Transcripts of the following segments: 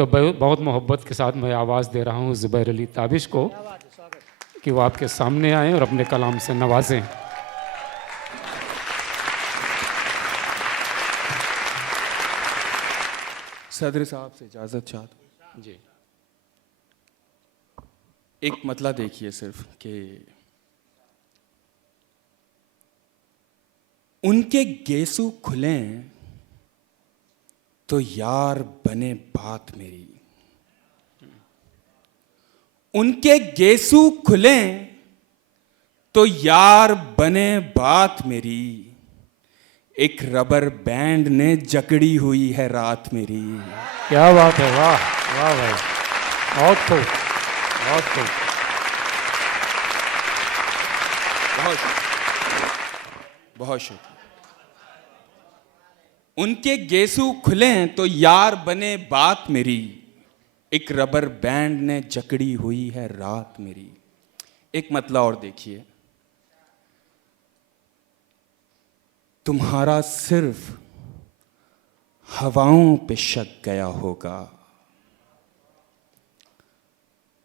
तो बहुत मोहब्बत के साथ मैं आवाज़ दे रहा हूँ ज़ुबैर अली ताबिश को कि वो आपके सामने आएँ और अपने कलाम से नवाजें। सदर साहब से इजाज़त चाहता हूँ जी। एक मतला देखिए सिर्फ कि उनके गेसू खुलें तो यार बने बात मेरी, उनके गेसू खुलें तो यार बने बात मेरी, एक रबर बैंड ने जकड़ी हुई है रात मेरी। क्या बात है, वाह वाह भाई, बहुत खूब, बहुत खूब। बहुत शुक्रिया। उनके गेसू खुलें तो यार बने बात मेरी, एक रबर बैंड ने जकड़ी हुई है रात मेरी। एक मतला और देखिए, तुम्हारा सिर्फ हवाओं पे शक गया होगा,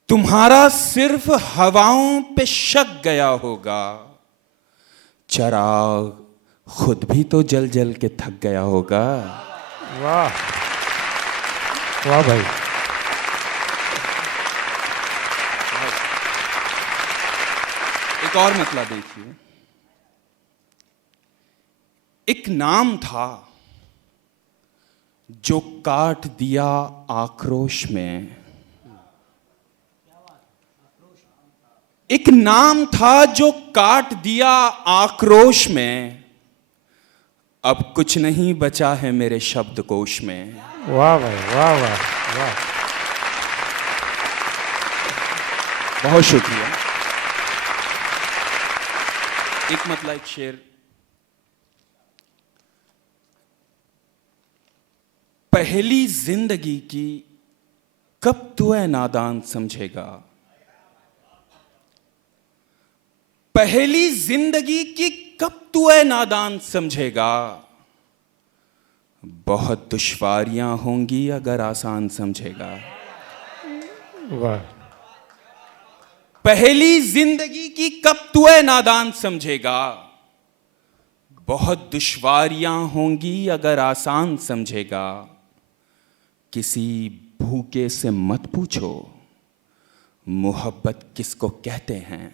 तुम्हारा सिर्फ हवाओं पे शक गया होगा, चराग खुद भी तो जल जल के थक गया होगा। वाह वाह भाई। एक और मतला देखिए, एक नाम था जो काट दिया आक्रोश में, एक नाम था जो काट दिया आक्रोश में, अब कुछ नहीं बचा है मेरे शब्दकोश में। वाह भाई, वाह वाह वाह। बहुत शुक्रिया। एक मतला, एक शेर, पहली जिंदगी की कब तू है नादान समझेगा, पहली जिंदगी की कब तू है नादान समझेगा, बहुत दुश्वारियां होंगी अगर आसान समझेगा। वाह। पहली जिंदगी की कब तू है नादान समझेगा, बहुत दुश्वारियां होंगी अगर आसान समझेगा, किसी भूखे से मत पूछो मोहब्बत किसको कहते हैं।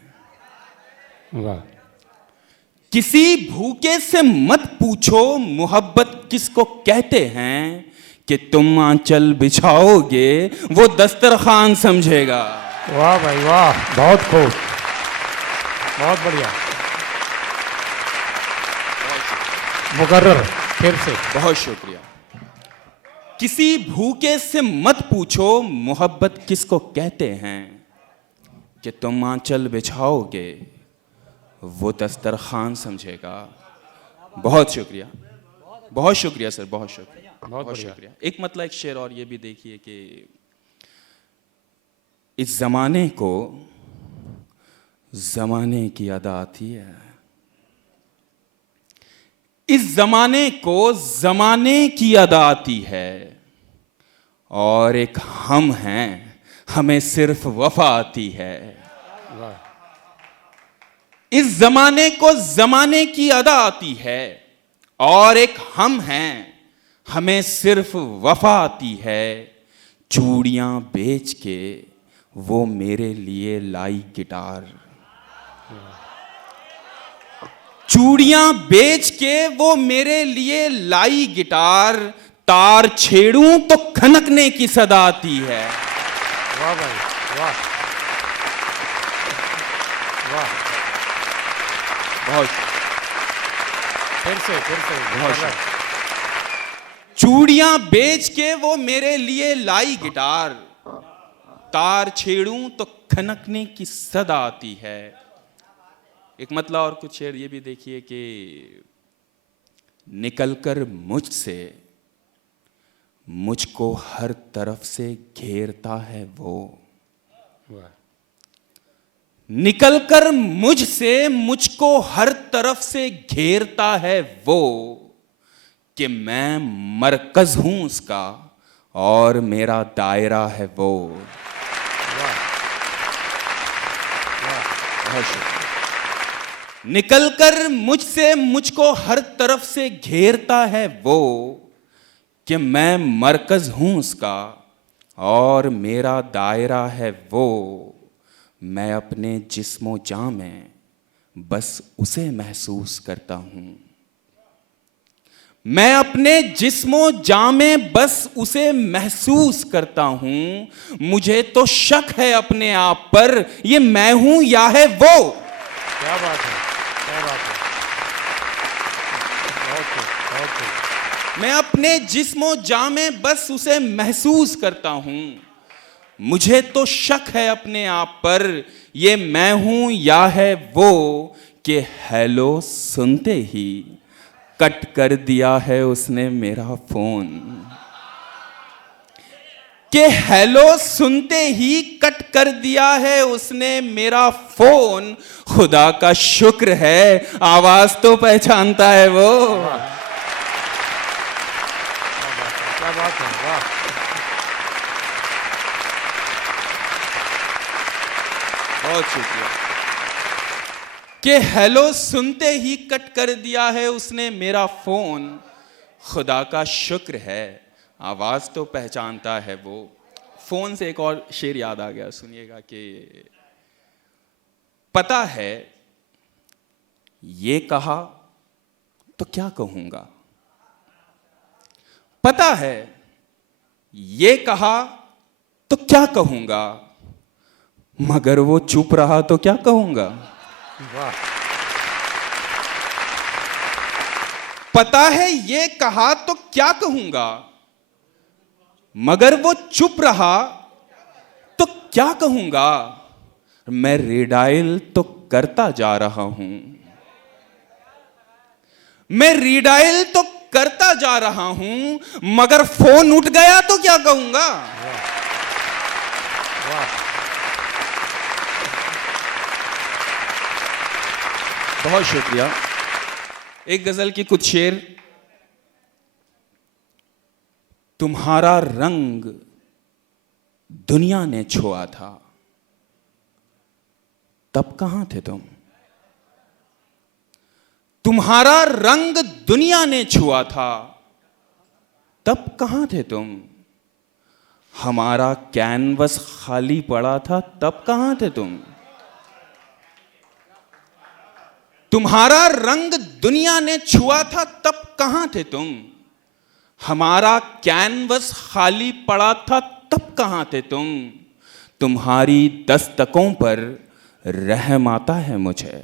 वाह। किसी भूखे से मत पूछो मोहब्बत किसको कहते हैं, कि तुम आंचल बिछाओगे वो दस्तरखान समझेगा। वाह भाई वाह, बहुत खूब, बहुत बढ़िया। मुकर्रर फिर से। बहुत शुक्रिया। किसी भूखे से मत पूछो मोहब्बत किसको कहते हैं, कि तुम आंचल बिछाओगे वो दस्तरखान समझेगा। बहुत शुक्रिया, बहुत शुक्रिया सर, बहुत शुक्रिया, बहुत शुक्रिया। एक मतलब एक शेर और ये भी देखिए कि इस जमाने को जमाने की अदा आती है, इस जमाने को जमाने की अदा आती है, और एक हम हैं हमें सिर्फ वफा आती है। इस जमाने को जमाने की अदा आती है, और एक हम हैं हमें सिर्फ वफा आती है, चूड़ियां बेच के वो मेरे लिए लाई गिटार, चूड़ियां बेच के वो मेरे लिए लाई गिटार, तार छेड़ूं तो खनकने की सदा आती है। वाह भाई वाह वाह। बहुत फिर से बहुत। चूड़ियां बेच के वो मेरे लिए लाई गिटार, तार छेड़ूं तो खनकने की सदा आती है। एक मतलब और कुछ शेर ये भी देखिए कि निकलकर मुझसे मुझको हर तरफ से घेरता है वो, निकलकर मुझसे मुझको हर तरफ से घेरता है वो, कि मैं मरकज हूं उसका और मेरा दायरा है वो। बहुत शुक्रिया। निकलकर मुझसे मुझको हर तरफ से घेरता है वो, कि मैं मरकज हूं उसका और मेरा दायरा है वो। मैं अपने जिस्मो जां में बस उसे महसूस करता हूं। मैं अपने जिस्मो जां में बस उसे महसूस करता हूं। मुझे तो शक है अपने आप पर, ये मैं हूं या है वो। क्या बात है, क्या बात है। बहुत खूब, बहुत खूब। मैं अपने जिस्मो जां में बस उसे महसूस करता हूं। मुझे तो शक है अपने आप पर, ये मैं हूं या है वो। कि हेलो सुनते ही कट कर दिया है उसने मेरा फोन। कि हेलो सुनते ही कट कर दिया है उसने मेरा फोन। खुदा का शुक्र है आवाज तो पहचानता है वो। क्या बात है, वाह। बहुत शुक्रिया। कि हेलो सुनते ही कट कर दिया है उसने मेरा फोन। खुदा का शुक्र है आवाज तो पहचानता है वो। फोन से एक और शेर याद आ गया, सुनिएगा। कि पता है ये कहा तो क्या कहूंगा, पता है ये कहा तो क्या कहूंगा, मगर वो चुप रहा तो क्या कहूंगा। वाह। पता है ये कहा तो क्या कहूंगा, मगर वो चुप रहा तो क्या कहूंगा। मैं रीडायल तो करता जा रहा हूं। मैं रीडायल तो करता जा रहा हूं, मगर फोन उठ गया तो क्या कहूंगा। वाह। बहुत शुक्रिया। एक गजल की कुछ शेर। तुम्हारा रंग दुनिया ने छुआ था, तब कहां थे तुम। तुम्हारा रंग दुनिया ने छुआ था, तब कहां थे तुम। हमारा कैनवस खाली पड़ा था, तब कहां थे तुम। तुम्हारा रंग दुनिया ने छुआ था, तब कहां थे तुम। हमारा कैनवस खाली पड़ा था, तब कहां थे तुम। तुम्हारी दस्तकों पर रहम आता है मुझे।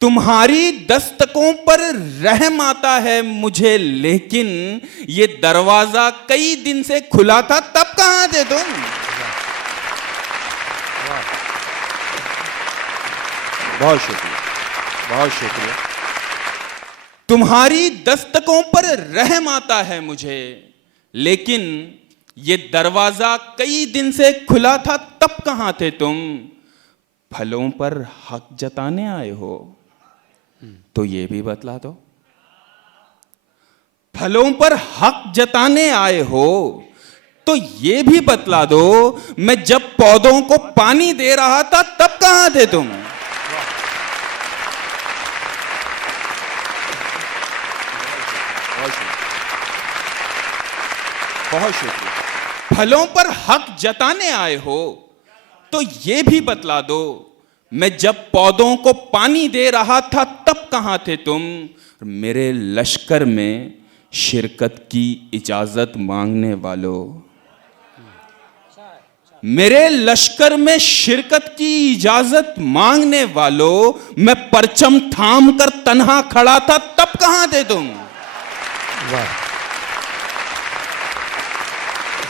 तुम्हारी दस्तकों पर रहम आता है मुझे, लेकिन ये दरवाजा कई दिन से खुला था, तब कहां थे तुम। बहुत शुक्रिया, बहुत शुक्रिया। तुम्हारी दस्तकों पर रहम आता है मुझे, लेकिन ये दरवाजा कई दिन से खुला था, तब कहां थे तुम। फलों पर हक जताने आए हो तो ये भी बतला दो। फलों पर हक जताने आए हो तो ये भी बतला दो। मैं जब पौधों को पानी दे रहा था, तब कहां थे तुम। बहुत शुक्रिया। फलों पर हक जताने आए हो तो ये भी बतला दो। मैं जब पौधों को पानी दे रहा था, तब कहां थे तुम। मेरे लश्कर में शिरकत की इजाजत मांगने वालों। मेरे लश्कर में शिरकत की इजाजत मांगने वालों, मैं परचम थाम कर तन्हा खड़ा था, तब कहां थे तुम। वाह,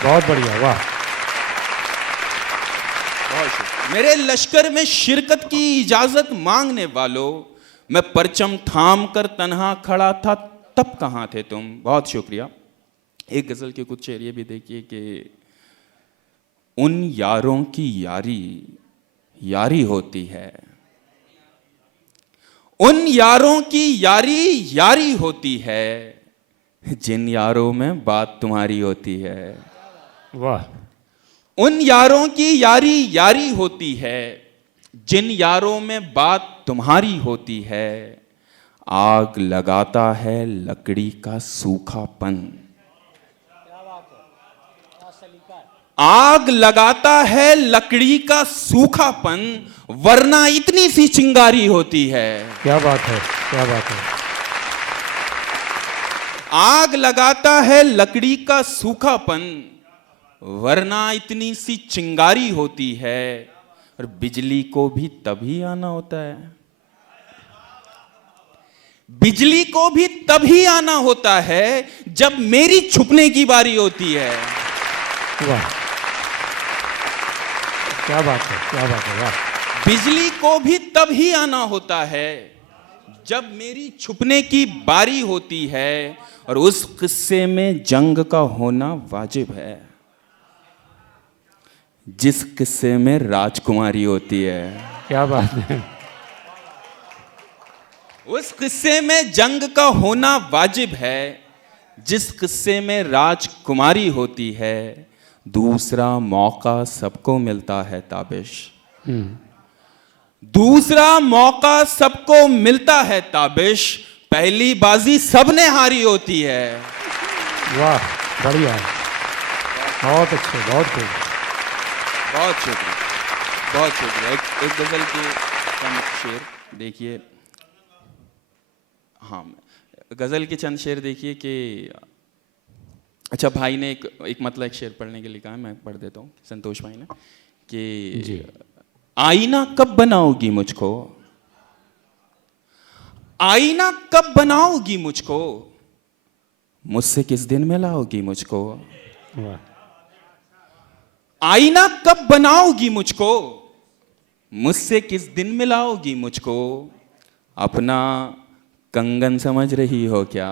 बहुत बढ़िया, वाह। मेरे लश्कर में शिरकत की इजाजत मांगने वालों, मैं परचम थाम कर तन्हा खड़ा था, तब कहां थे तुम। बहुत शुक्रिया। एक गजल के कुछ शेर ये भी देखिए कि उन यारों की यारी यारी होती है। उन यारों की यारी यारी होती है, जिन यारों में बात तुम्हारी होती है, वाह, उन यारों की यारी यारी होती है, जिन यारों में बात तुम्हारी होती है। आग लगाता है लकड़ी का सूखापन, आग लगाता है लकड़ी का सूखापन, वरना इतनी सी चिंगारी होती है। क्या बात है, क्या बात है। आग लगाता है लकड़ी का सूखापन, वरना इतनी सी चिंगारी होती है। और बिजली को भी तभी आना होता है, बिजली को भी तभी आना होता है जब मेरी छुपने की बारी होती है। वाह, क्या बात है, क्या बात है, वाह। बिजली को भी तभी आना होता है जब मेरी छुपने की बारी होती है। और उस किस्से में जंग का होना वाजिब है, जिस किस्से में राजकुमारी होती है। क्या बात है। उस किस्से में जंग का होना वाजिब है, जिस किस्से में राजकुमारी होती है। दूसरा मौका सबको मिलता है ताबिश, दूसरा मौका सबको मिलता है ताबिश, पहली बाजी सबने हारी होती है। वाह, बढ़िया, बहुत अच्छे, बहुत खूब। बहुत शुक्रिया, बहुत शुक्रिया। एक गजल के चंद शेर देखिए। हाँ, गजल के चंद शेर देखिए कि अच्छा, भाई ने एक मतलब एक शेर पढ़ने के लिए कहा, मैं पढ़ देता हूँ। संतोष भाई ने कि आईना कब बनाओगी मुझको, आईना कब बनाओगी मुझको, मुझसे किस दिन मिलाओगी मुझको। वाह, आईना कब बनाओगी मुझको, मुझसे किस दिन मिलाओगी मुझको। अपना कंगन समझ रही हो क्या,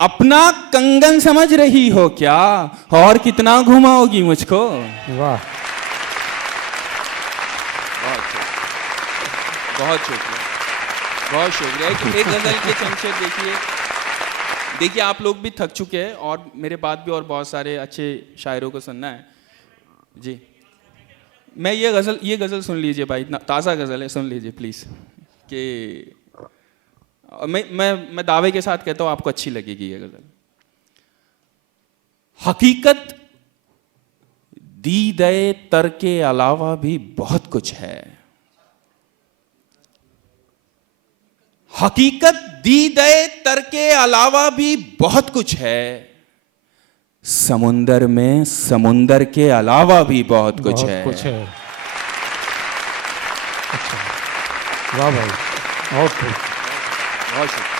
अपना कंगन समझ रही हो क्या, और कितना घुमाओगी मुझको। वाह, बहुत शुक्रिया, बहुत शुक्रिया। एक गजल के चंद शेर देखिए। देखिए, आप लोग भी थक चुके हैं और मेरे बाद भी और बहुत सारे अच्छे शायरों को सुनना है जी। मैं ये गजल सुन लीजिए भाई, इतना ताज़ा गजल है, सुन लीजिए प्लीज़। कि मैं दावे के साथ कहता हूँ आपको अच्छी लगेगी ये गजल। हकीकत दी दए तर के अलावा भी बहुत कुछ है, हकीकत दी दए तर के अलावा भी बहुत कुछ है। समुंदर में समुंदर के अलावा भी बहुत कुछ है। अच्छा, वाह भाई, बहुत खूब। बहुत शुक्रिया,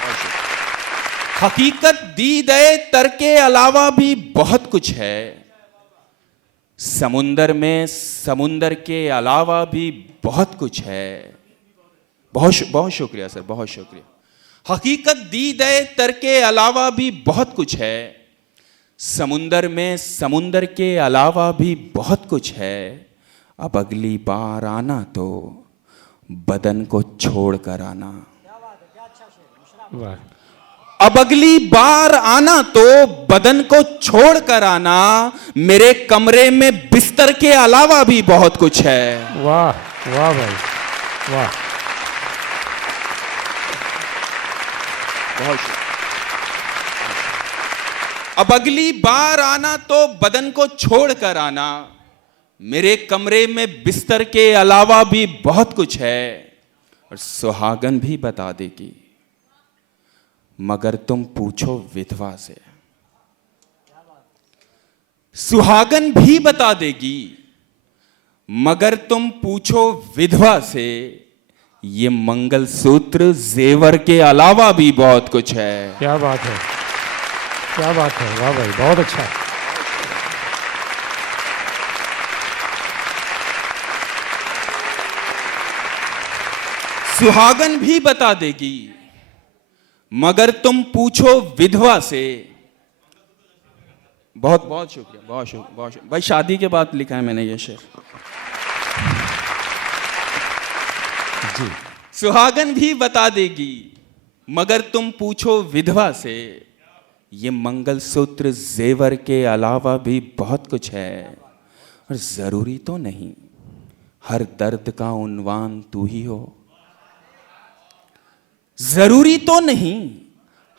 बहुत शुक्रिया। हकीकत दी दए तर के अलावा भी बहुत कुछ है। समुंदर में समुंदर के अलावा भी बहुत कुछ है। बहुत शुक्रिया सर, बहुत शुक्रिया। हकीकत दी दए तर के अलावा भी बहुत कुछ है। समुंदर में समुंदर के अलावा भी बहुत कुछ है। अब अगली बार आना तो बदन को छोड़ कर आना। अब अगली बार आना तो बदन को छोड़ कर आना। मेरे कमरे में बिस्तर के अलावा भी बहुत कुछ है। वाह, वाह भाई, वाह। बहुत शुक्रिया। अब अगली बार आना तो बदन को छोड़ कर आना। मेरे कमरे में बिस्तर के अलावा भी बहुत कुछ है। और सुहागन भी बता देगी मगर तुम पूछो विधवा से। सुहागन भी बता देगी मगर तुम पूछो विधवा से। ये मंगलसूत्र जेवर के अलावा भी बहुत कुछ है। क्या बात है, क्या बात है, वाह भाई, बहुत अच्छा। सुहागन भी बता देगी मगर तुम पूछो विधवा से। बहुत बहुत शुक्रिया, बहुत शुक्रिया, बहुत शुक्रिया। भाई शादी के बाद लिखा है मैंने ये शेर जी। सुहागन भी बता देगी मगर तुम पूछो विधवा से, ये मंगलसूत्र जेवर के अलावा भी बहुत कुछ है। और जरूरी तो नहीं हर दर्द का उन्वान तू ही हो, जरूरी तो नहीं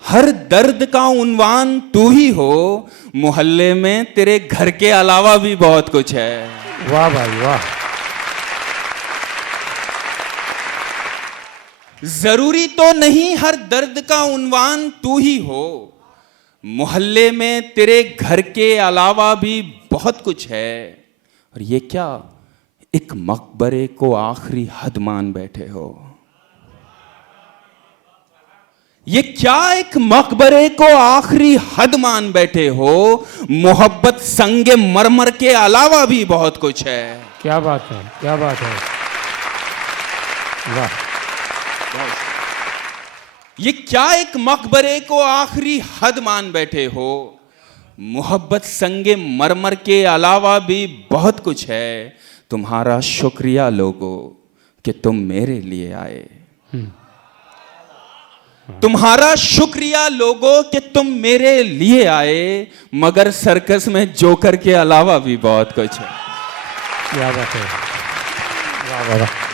हर दर्द का उन्वान तू ही हो। मोहल्ले में तेरे घर के अलावा भी बहुत कुछ है। वाह भाई वाह। जरूरी तो नहीं हर दर्द का उन्वान तू ही हो, मोहल्ले में तेरे घर के अलावा भी बहुत कुछ है। और ये क्या एक मकबरे को आखिरी हद मान बैठे हो, ये क्या एक मकबरे को आखिरी हद मान बैठे हो। मोहब्बत संगे मरमर के अलावा भी बहुत कुछ है। क्या बात है, क्या बात है, वाह। ये क्या एक मकबरे को आखिरी हद मान बैठे हो, मोहब्बत संगे मरमर के अलावा भी बहुत कुछ है। तुम्हारा शुक्रिया लोगों कि तुम मेरे लिए आए, तुम्हारा शुक्रिया लोगों कि तुम मेरे लिए आए। मगर सर्कस में जोकर के अलावा भी बहुत कुछ है। क्या बात है, वाह वाह वाह।